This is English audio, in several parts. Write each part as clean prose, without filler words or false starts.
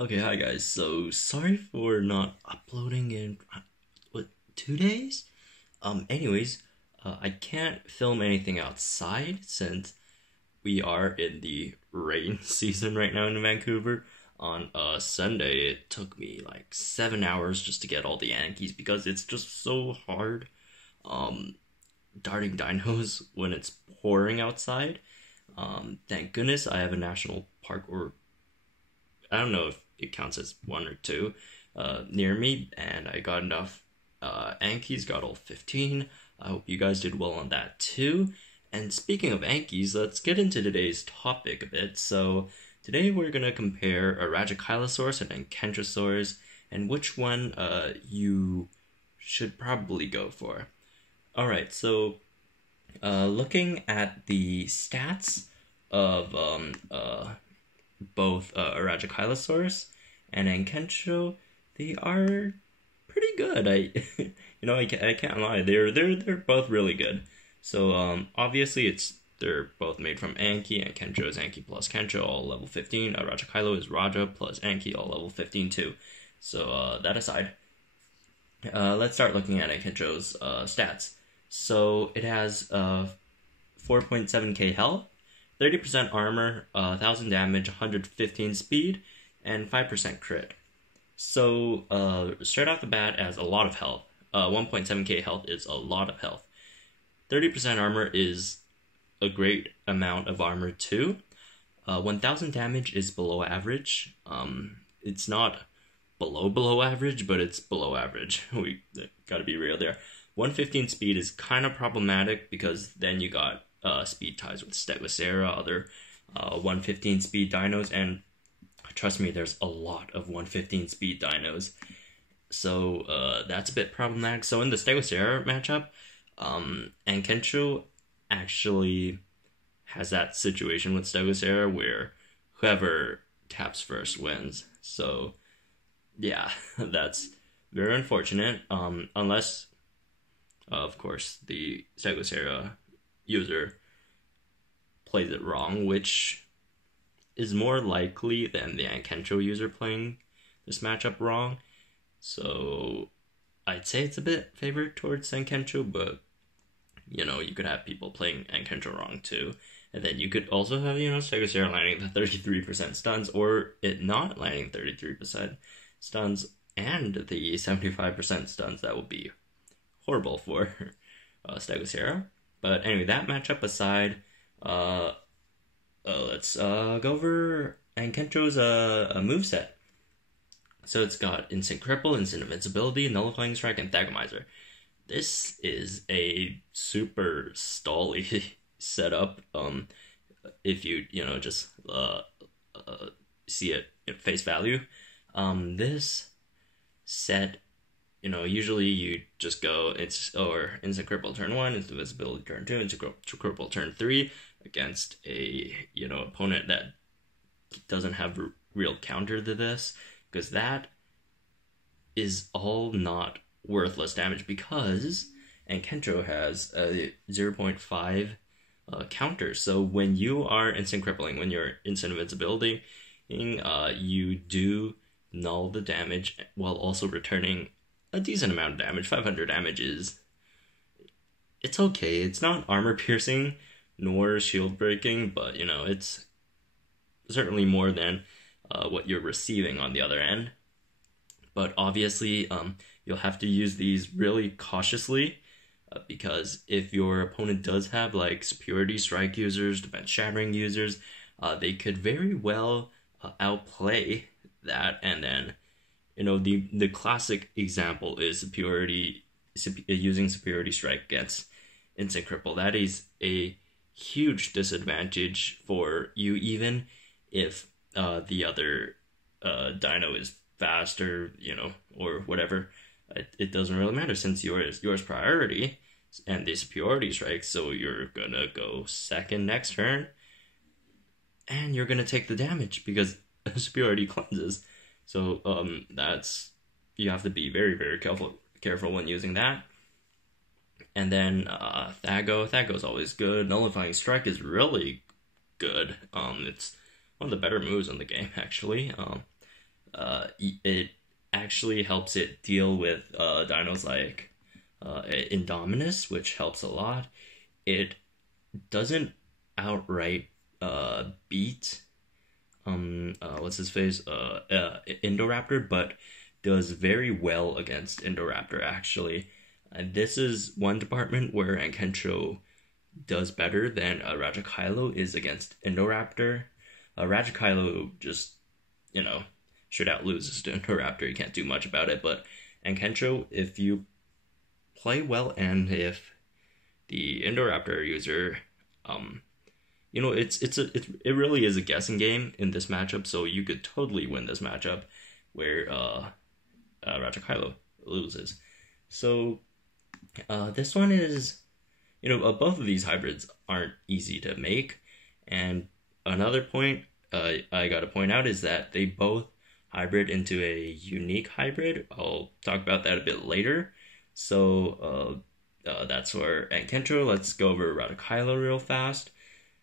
Okay, hi guys. So sorry for not uploading in 2 days. I can't film anything outside since we are in the rain season right now in Vancouver. On Sunday, it took me like 7 hours just to get all the Ankies because it's just so hard um darting dinos when it's pouring outside. Thank goodness I have a national park, or I don't know if it counts as one or two, near me, and I got enough Ankies, got all 15. I hope you guys did well on that too. And speaking of Ankies, let's get into today's topic a bit. So today we're gonna compare a Rajakylosaurus and Ankyntrosaurus, and which one you should probably go for. Alright, so looking at the stats of both Rajakylosaurus and Ankyntrosaurus, they are pretty good. I can't lie. They're both really good. So obviously they're both made from Anki. Ankyntrosaurus is Anki plus Kentro, all level 15. Rajakylo is Raja plus Anki, all level 15 too. So that aside, let's start looking at Ankyntrosaurus' stats. So it has 4.7k health, 30% armor, 1000 damage, 115 speed, and 5% crit. So straight off the bat, it has a lot of health. 1.7k health is a lot of health. 30% armor is a great amount of armor too. 1000 damage is below average. It's not below average, but it's below average. We gotta be real there. 115 speed is kind of problematic because then you got speed ties with Stegosaurus, other 115 speed dinos, and trust me, there's a lot of 115 speed dinos. So that's a bit problematic. So in the Stegosaurus matchup, Ankyntrosaurus actually has that situation with Stegosaurus where whoever taps first wins. So yeah, that's very unfortunate. Unless, of course, the Stegosaurus user plays it wrong, which is more likely than the Ankyntrosaurus user playing this matchup wrong. So I'd say it's a bit favored towards Ankyntrosaurus, but you could have people playing Ankyntrosaurus wrong too. And then you could also have, Stegosaurus landing the 33% stuns, or it not landing 33% stuns and the 75% stuns. That would be horrible for Stegosaurus. But anyway, that matchup aside, let's go over Ankyntrosaurus' a moveset. So it's got Instant Cripple, Instant Invincibility, Nullifying Strike, and Thagomizer. This is a super stally setup. If you just see it at face value, this set, usually you just go Instant Cripple turn 1, Instant Invincibility turn 2, Instant Cripple turn 3 against a opponent that doesn't have real counter to this, because that is all not worthless damage, because Ankyntrosaurus has a 0.5 counter. So when you are instant crippling, when you're instant invincibility, you do null the damage while also returning a decent amount of damage. 500 damage it's okay. It's not armor piercing nor shield breaking, but it's certainly more than what you're receiving on the other end. But obviously, you'll have to use these really cautiously, because if your opponent does have like superiority strike users, defense shattering users, they could very well outplay that. And then the classic example is using superiority strike against instant cripple. That is a huge disadvantage for you, even if the other dino is faster, or whatever. It doesn't really matter, since yours priority and the superiority strike. So you're gonna go second next turn, and you're gonna take the damage because superiority cleanses. So you have to be very, very careful when using that. And then Thago's always good. Nullifying Strike is really good. It's one of the better moves in the game, actually. it actually helps it deal with dinos like Indominus, which helps a lot. It doesn't outright beat what's his face Indoraptor, but does very well against Indoraptor actually. And this is one department where Ankyntrosaurus does better than Rajakylo is against Indoraptor. Rajakylo just, straight out loses to Indoraptor. You can't do much about it. But Ankyntrosaurus, if you play well, and if the Indoraptor user, it really is a guessing game in this matchup. So you could totally win this matchup where Rajakylo loses. So this one is, both of these hybrids aren't easy to make. And another point I got to point out is that they both hybrid into a unique hybrid. I'll talk about that a bit later. So that's for Ankyntrosaurus. Let's go over Rajakylo real fast.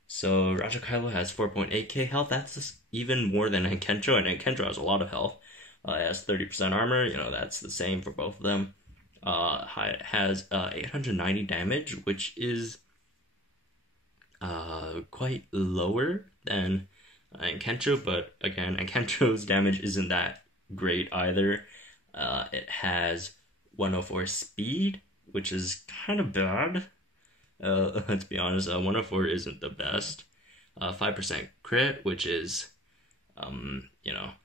So Rajakylo has 4.8k health. That's even more than Ankyntrosaurus, and Ankyntrosaurus has a lot of health. It has 30% armor. That's the same for both of them. Has 890 damage, which is quite lower than Ankyntrosaurus, but again, Ankyntrosaurus' damage isn't that great either. It has 104 speed, which is kind of bad. Let's be honest, 104 isn't the best. 5% crit, which is,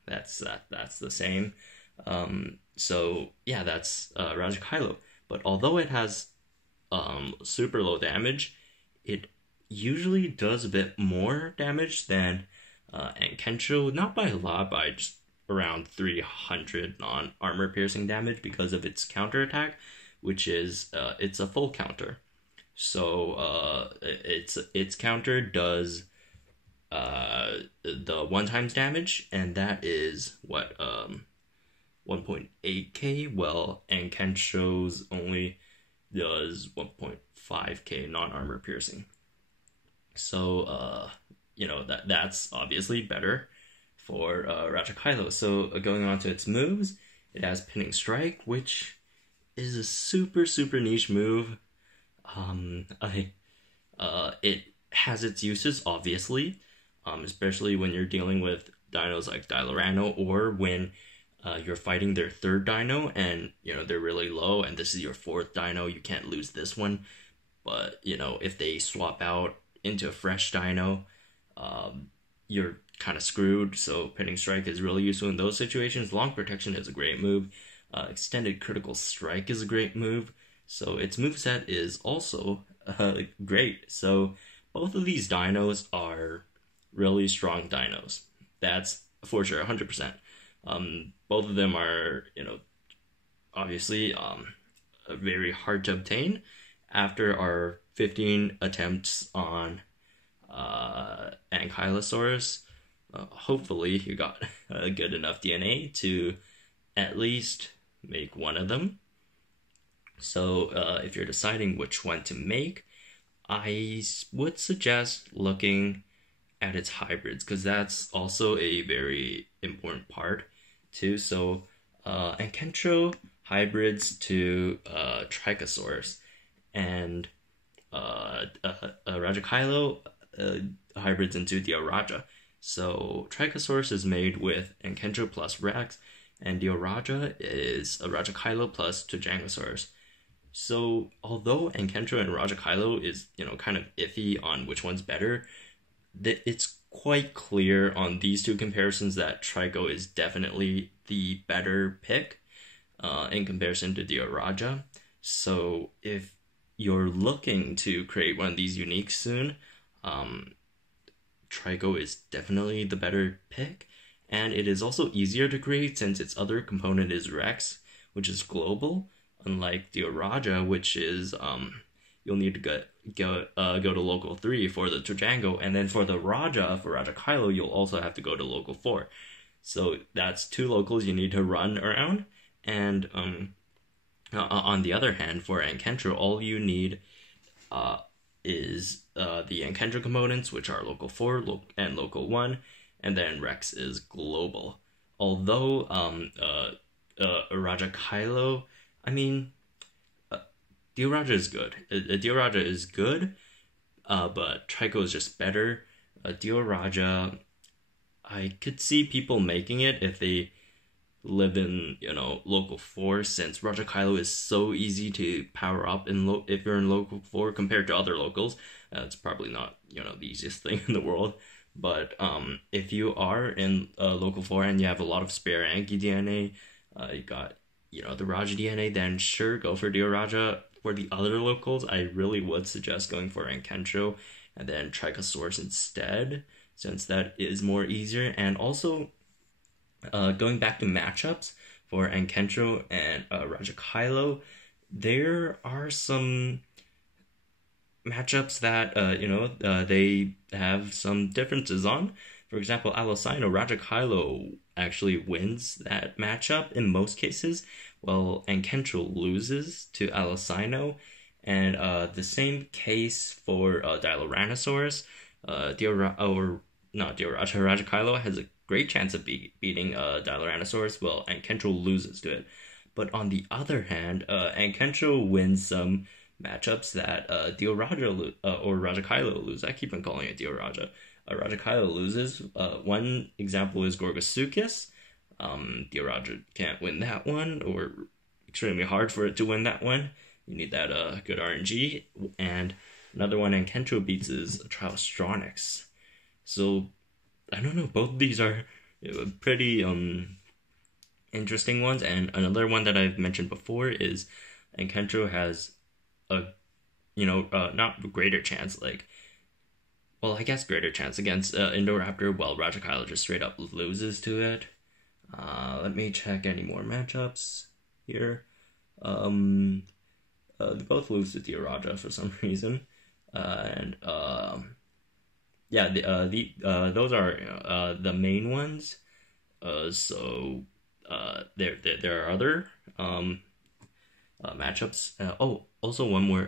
that's the same. So yeah, that's Rajakylo. But although it has super low damage, it usually does a bit more damage than Ankyntrosaurus, not by a lot, by just around 300 non-armor piercing damage because of its counterattack, which is it's a full counter. So its counter does the 1 times damage, and that is what 1.8k. Well, Ankyntrosaurus only does 1.5k non-armor piercing. So that's obviously better for Rajakylo. So going on to its moves, it has Pinning Strike, which is a super niche move. It has its uses, obviously, especially when you're dealing with dinos like Dilorano, or when you're fighting their 3rd dino and they're really low and this is your 4th dino. You can't lose this one. But if they swap out into a fresh dino, you're kind of screwed. So Pinning Strike is really useful in those situations. Long Protection is a great move. Extended Critical Strike is a great move. So its moveset is also great. So both of these dinos are really strong dinos. That's for sure, 100%. Both of them are, obviously very hard to obtain. After our 15 attempts on Ankyntrosaurus, hopefully you got a good enough DNA to at least make one of them. So if you're deciding which one to make, I would suggest looking at its hybrids, because that's also a very important part too. So Ankyntrosaurus hybrids to Trichosaurus, and Rajakylo hybrids into Dioraja. So Trichosaurus is made with Ankyntrosaurus plus Rex, and Dioraja is a Rajakylo plus Tujangosaurus. So although Ankyntrosaurus and Rajakylo is, kind of iffy on which one's better, it's quite clear on these two comparisons that Trico is definitely the better pick in comparison to Dioraja. So if you're looking to create one of these uniques soon, Trico is definitely the better pick. And it is also easier to create since its other component is Rex, which is global, unlike Dioraja, which is you'll need to go to local 3 for the Tujango, and then for the Rajakylo, you'll also have to go to local 4. So that's 2 locals you need to run around. And on the other hand, for Ankyntrosaurus, all you need is the Ankyntrosaurus components, which are local 4 and local 1, and then Rex is global. although Rajakylo, I mean, Dioraja is good. Dioraja is good, but Trico is just better. Dioraja, I could see people making it if they live in, local 4, since Rajakylo is so easy to power up if you're in local 4 compared to other locals. It's probably not, the easiest thing in the world. But if you are in local 4 and you have a lot of spare Anki DNA, you got, the Raja DNA, then sure, go for Dioraja. For the other locals, I really would suggest going for Ankyntrosaurus and then Trichosaurus instead, since that is more easier. And also, going back to matchups for Ankyntrosaurus and Rajakylo, there are some matchups that they have some differences on. For example, Alosino, Rajakylo actually wins that matchup in most cases, while Ankyntrosaurus loses to Alosino. And the same case for Diloranosaurus. Rajakylo has a great chance of beating Diloranosaurus, while Ankyntrosaurus loses to it. But on the other hand, Ankyntrosaurus wins some matchups that Dioraja or Rajakylo lose. I keep on calling it Dioraja. Rajakylo loses. One example is Gorgosuchus. Dioraja can't win that one, or extremely hard for it to win that one. You need that good RNG. And another one Ankyntrosaurus beats is Triostronix. So, I don't know, both of these are pretty interesting ones. And another one that I've mentioned before is Ankyntrosaurus has a, not greater chance, I guess greater chance against Indoraptor, while Rajakylo just straight up loses to it. Let me check any more matchups here. They both lose to Dioraja for some reason. Those are the main ones. So there are other matchups. Also one more.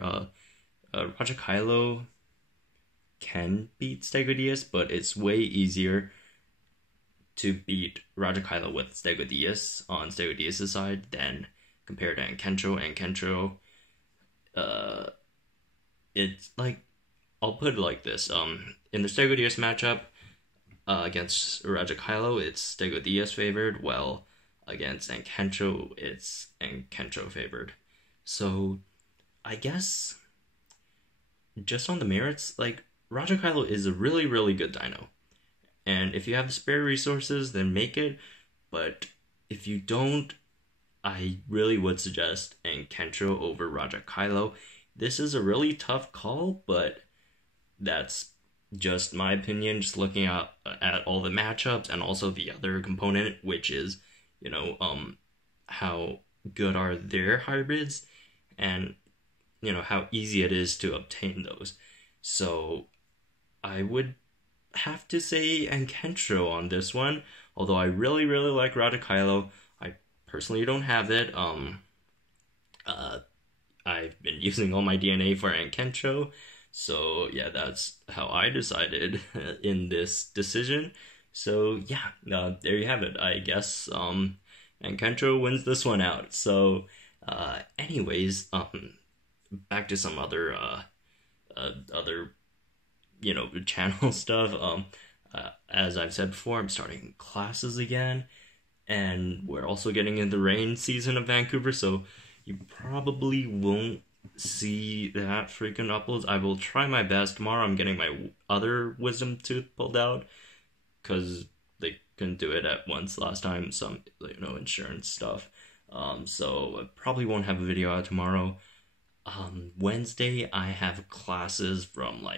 Rajakylo can beat Stegodius, but it's way easier to beat Rajakylo with Stegodius on Stegodius' side than compared to Ankyntrosaurus. It's I'll put it like this. In the Stegodius matchup against Rajakylo, it's Stegodius favored, while against Ankyntrosaurus, it's Ankyntrosaurus favored. So, I guess, just on the merits, Rajakylo is a really, really good dino. And if you have the spare resources, then make it. But if you don't, I really would suggest Ankyntrosaurus over Rajakylo. This is a really tough call, but that's just my opinion, just looking at all the matchups and also the other component, which is, how good are their hybrids and, how easy it is to obtain those. So I would have to say Ankyntrosaurus on this one, although I really, really like Rajakylo. I personally don't have it. I've been using all my DNA for Ankyntrosaurus, so yeah, that's how I decided in this decision. So yeah, there you have it. I guess Ankyntrosaurus wins this one out. So anyways, back to some other channel stuff. As I've said before, I'm starting classes again, and we're also getting in the rain season of Vancouver, so you probably won't see that frequent uploads. I will try my best. Tomorrow I'm getting my other wisdom tooth pulled out, because they couldn't do it at once last time, some insurance stuff. So I probably won't have a video out tomorrow. Wednesday I have classes from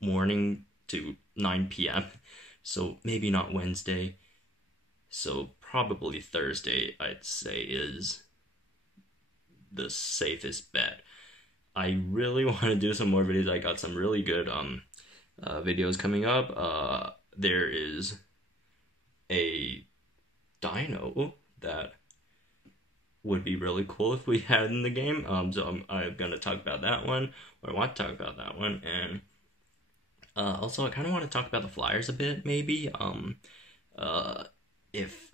morning to 9 p.m. So maybe not Wednesday. So probably Thursday, I'd say, is the safest bet. I really want to do some more videos. I got some really good videos coming up. There is a dino that would be really cool if we had in the game. So I'm gonna talk about that one, or I want to talk about that one, and also I kind of want to talk about the Flyers a bit, maybe. If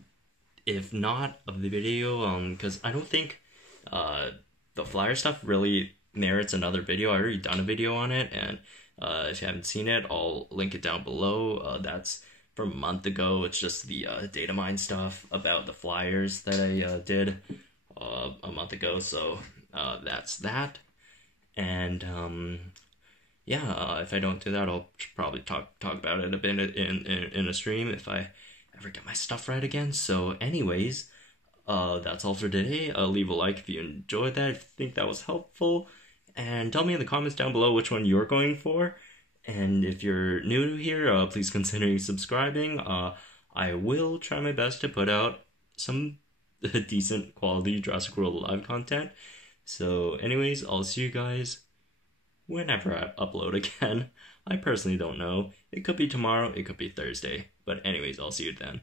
if not of the video, because I don't think the flyer stuff really merits another video. I already done a video on it, and if you haven't seen it, I'll link it down below. That's from a month ago. It's just the data mine stuff about the flyers that I did a month ago. So that's that. And yeah, if I don't do that, I'll probably talk about it a bit in a stream if I ever get my stuff right again. So anyways, that's all for today. Leave a like if you enjoyed that, if you think that was helpful, and tell me in the comments down below which one you're going for. And if you're new here, please consider subscribing. I will try my best to put out some decent quality Jurassic World Live content. So anyways, I'll see you guys whenever I upload again. I personally don't know. It could be tomorrow, it could be Thursday. But anyways, I'll see you then.